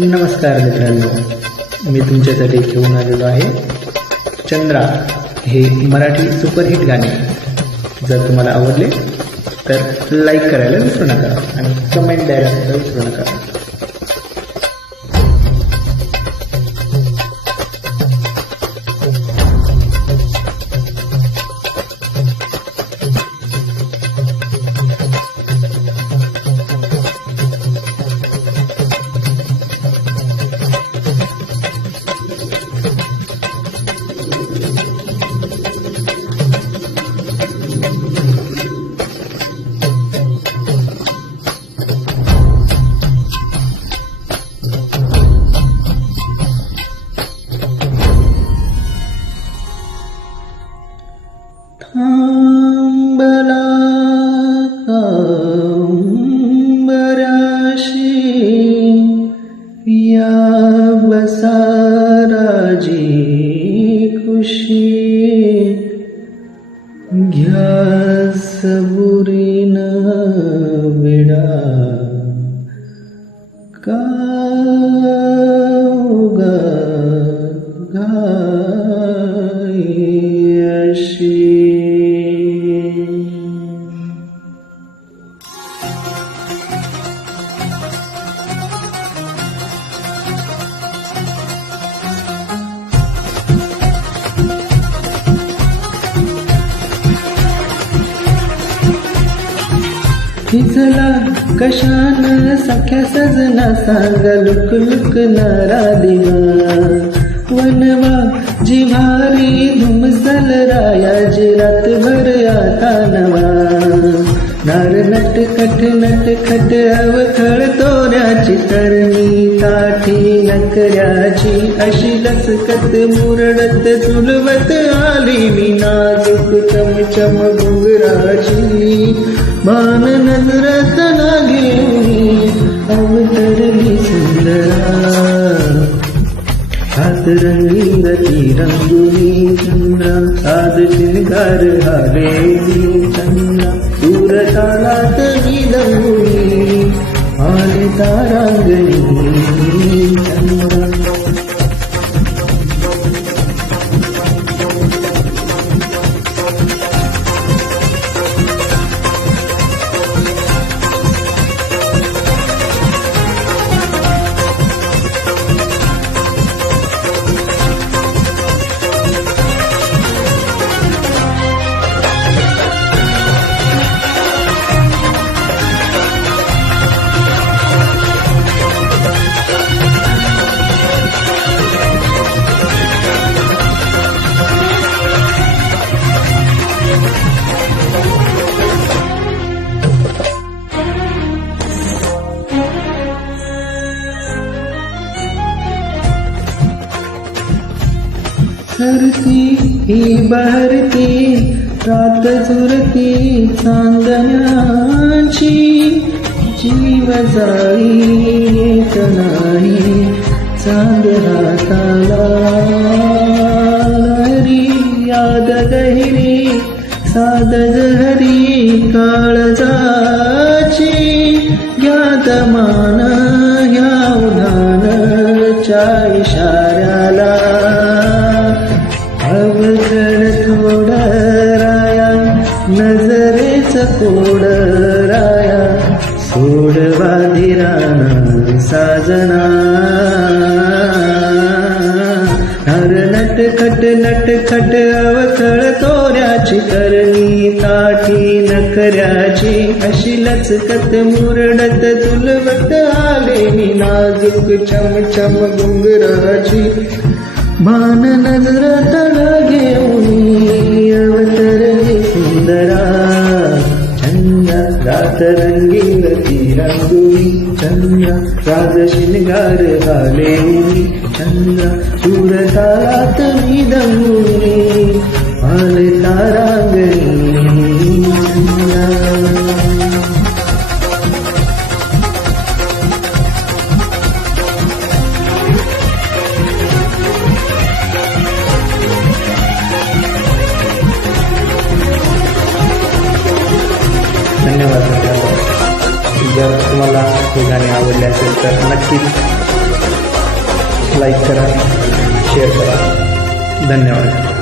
नमस्कार मित्रांनो, मी तुमच्यासाठी घेऊन आलेलो आहे चंद्रा हे मराठी सुपरहिट गाणे. जर तुम्हाला आवडले तर लाईक करायला विसरू नका आणि कमेंट द्यायला सुद्धा विसरू नका. थांबला बऱ्याशी या बसाराजी खुशी घ्या सबुरीन विडा का गायशी. हिजला कशान सख्या सजना सांग लुक लुक नारादिना वनवा जिव्हारी धुमसल रायाजी रातभर आता नवा नार नट खट अवखळ तोऱ्याची तरणी ताठी नकऱ्याची अशी लसकत मुरडत झुलवत आली मी नाजूक चमचम घुंगराची मान नजरत लागे अवतरली सुंदरा हात रंगीरती रंगुनी चंद्रा साध शिंगार हालेली चंद्रा दूर तालात मी दंगुनी आले तारांगणी चंद्रा. सरती ही बहरती रात झुरती चांदण्याची जीव जाई येत नाही चांद हाताला हरी याद गहिरी साद जहरी काळजाची ज्ञात मान ह्या उधानच्या इशाऱ्याला अवघड थोड राया नजरेच कोड राया सोडवा धीराना साजना नर नट खट अवखळ तोऱ्याची करणी ताठी नखऱ्याची अशी लचकत मुरडत झुलवत आले मी नाजूक चमचम घुंगराची मान नजरत लागे अवतरली सुंदरा चंद्रा रात रंगीरती रंगुनी चंद्रा साज शिंगार हालेली चंद्रा दूर तालात मी दंगुनी आले तारांगणी चंद्रा. धन्यवाद. जर तुम्हाला हे गाणे आवडले असेल तर नक्कीच लाईक करा, शेअर करा. धन्यवाद.